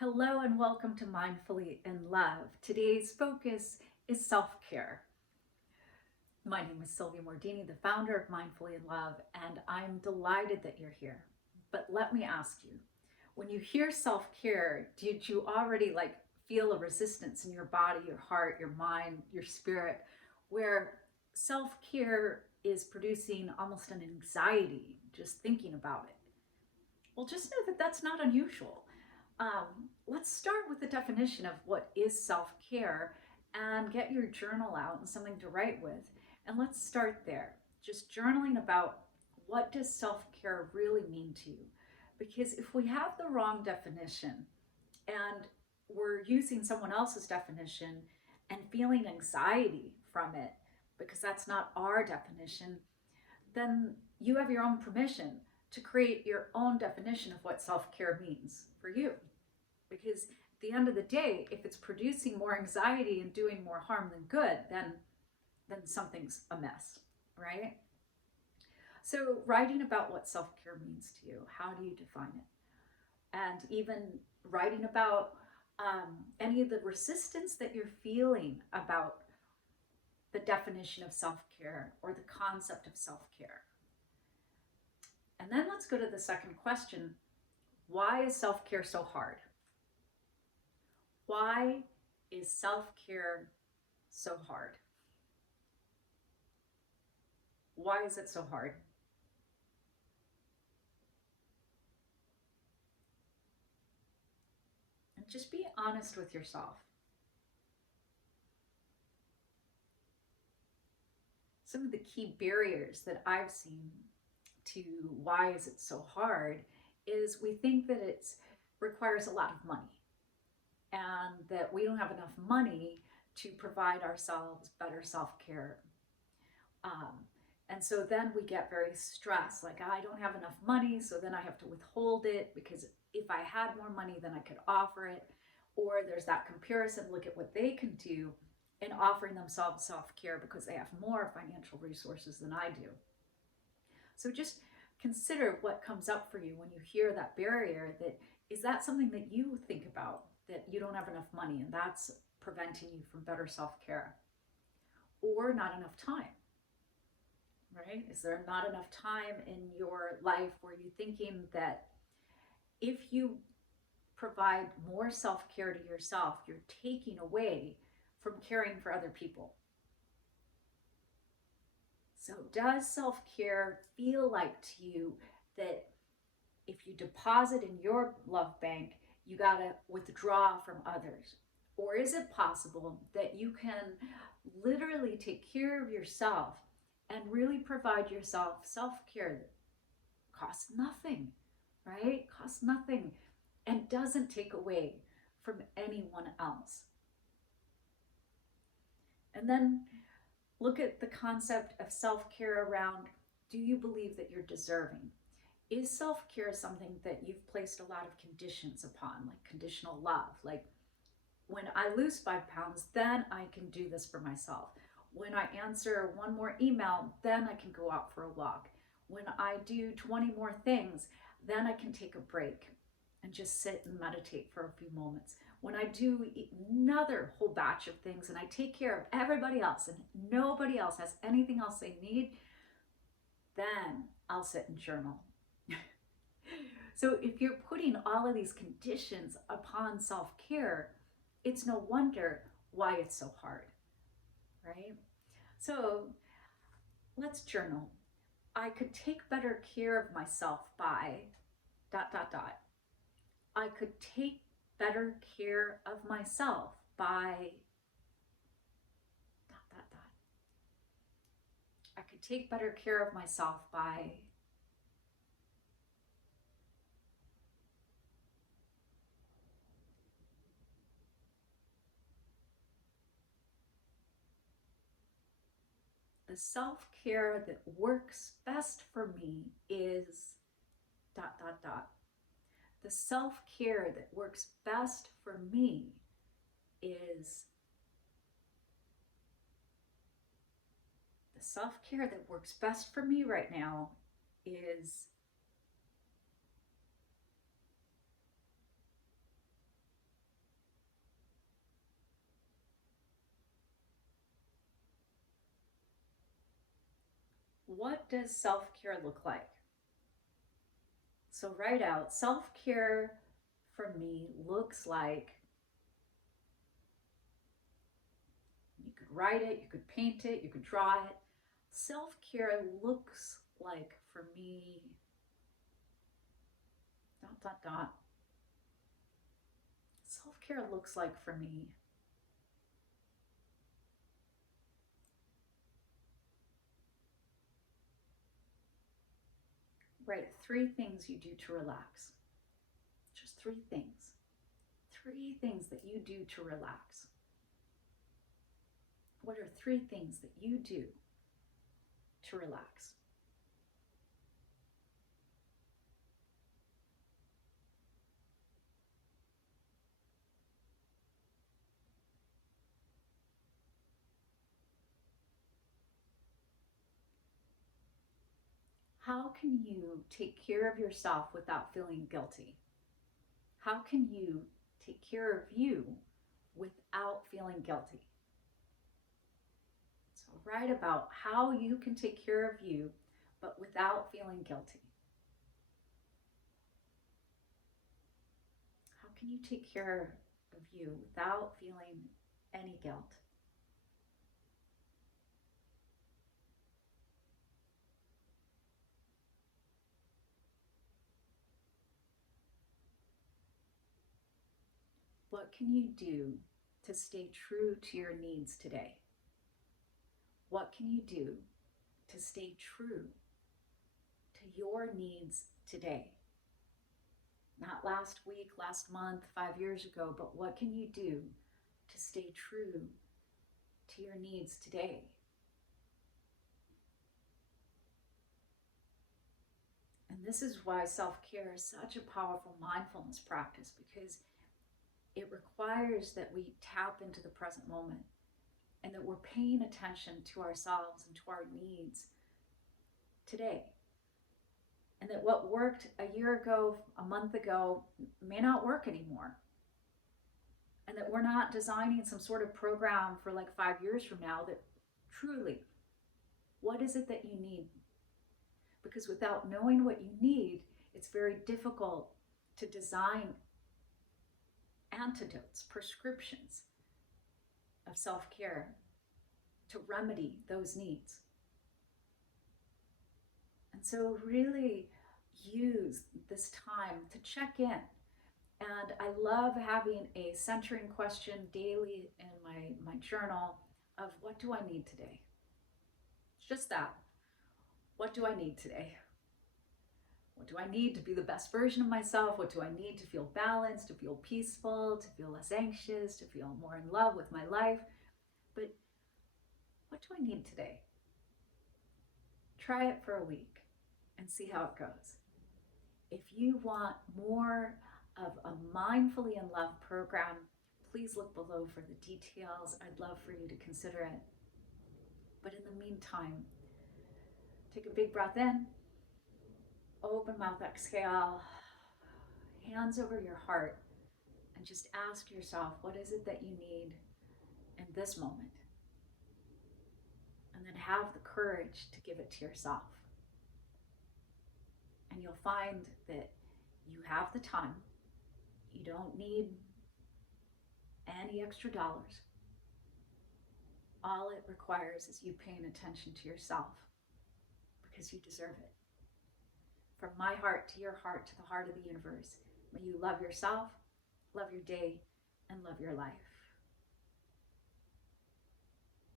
Hello and welcome to Mindfully in Love. Today's focus is self-care. My name is Sylvia Mordini, the founder of Mindfully in Love, and I'm delighted that you're here. But let me ask you, when you hear self-care, did you already feel a resistance in your body, your heart, your mind, your spirit, where self-care is producing almost an anxiety just thinking about it? Well, just know that that's not unusual. Let's start with the definition of what is self-care and get your journal out and something to write with. And let's start there. Just journaling about what does self-care really mean to you? Because if we have the wrong definition and we're using someone else's definition and feeling anxiety from it because that's not our definition, then you have your own permission to create your own definition of what self-care means for you. Because at the end of the day, if it's producing more anxiety and doing more harm than good, then something's amiss, right? So writing about what self-care means to you, how do you define it? And even writing about any of the resistance that you're feeling about the definition of self-care or the concept of self-care. And then let's go to the second question. Why is self-care so hard? Why is self-care so hard? Why is it so hard? And just be honest with yourself. Some of the key barriers that I've seen to why is it so hard is we think that it requires a lot of money and that we don't have enough money to provide ourselves better self-care. Um, and so then we get very stressed, like I don't have enough money, so then I have to withhold it because if I had more money, then I could offer it. Or there's that comparison, look at what they can do in offering themselves self-care because they have more financial resources than I do. So just consider what comes up for you when you hear that barrier. That is that something that you think about, that you don't have enough money and that's preventing you from better self-care, or not enough time, right? Is there not enough time in your life where you're thinking that if you provide more self-care to yourself, you're taking away from caring for other people? So does self-care feel like to you that if you deposit in your love bank, you got to withdraw from others? Or is it possible that you can literally take care of yourself and really provide yourself self-care that costs nothing, right? Costs nothing and doesn't take away from anyone else. And then look at the concept of self-care around, do you believe that you're deserving? Is self-care something that you've placed a lot of conditions upon, like conditional love? Like, when I lose 5 pounds, then I can do this for myself. When I answer one more email, then I can go out for a walk. When I do 20 more things, then I can take a break and just sit and meditate for a few moments. When I do another whole batch of things and I take care of everybody else and nobody else has anything else they need, then I'll sit and journal. So if you're putting all of these conditions upon self-care, it's no wonder why it's so hard, right? So let's journal. I could take better care of myself by ... I could take better care of myself by ... I could take better care of myself by... The self-care that works best for me is ... The self-care that works best for me is... The self-care that works best for me right now is... What does self-care look like? So write out self-care for me looks like, you could write it, you could paint it, you could draw it. Self-care looks like for me, dot, dot, dot. Self-care looks like for me. Write 3 things you do to relax. Just 3 things. 3 things that you do to relax. What are 3 things that you do to relax? How can you take care of yourself without feeling guilty? How can you take care of you without feeling guilty? So write about how you can take care of you, but without feeling guilty. How can you take care of you without feeling any guilt? What can you do to stay true to your needs today? What can you do to stay true to your needs today? Not last week, last month, 5 years ago, but what can you do to stay true to your needs today? And this is why self-care is such a powerful mindfulness practice, because it requires that we tap into the present moment and that we're paying attention to ourselves and to our needs today. And that what worked a year ago, a month ago, may not work anymore. And that we're not designing some sort of program for like 5 years from now, that truly, what is it that you need? Because without knowing what you need, it's very difficult to design antidotes, prescriptions of self-care to remedy those needs. And so really use this time to check in. And I love having a centering question daily in my journal of, what do I need today? It's just that. What do I need today? What do I need to be the best version of myself? What do I need to feel balanced, to feel peaceful, to feel less anxious, to feel more in love with my life? But what do I need today? Try it for a week and see how it goes. If you want more of a Mindfully in Love program, please look below for the details. I'd love for you to consider it. But in the meantime, take a big breath in, open mouth, exhale, hands over your heart, and just ask yourself, what is it that you need in this moment? And then have the courage to give it to yourself. And you'll find that you have the time. You don't need any extra dollars. All it requires is you paying attention to yourself, because you deserve it. From my heart to your heart to the heart of the universe, may you love yourself, love your day, and love your life.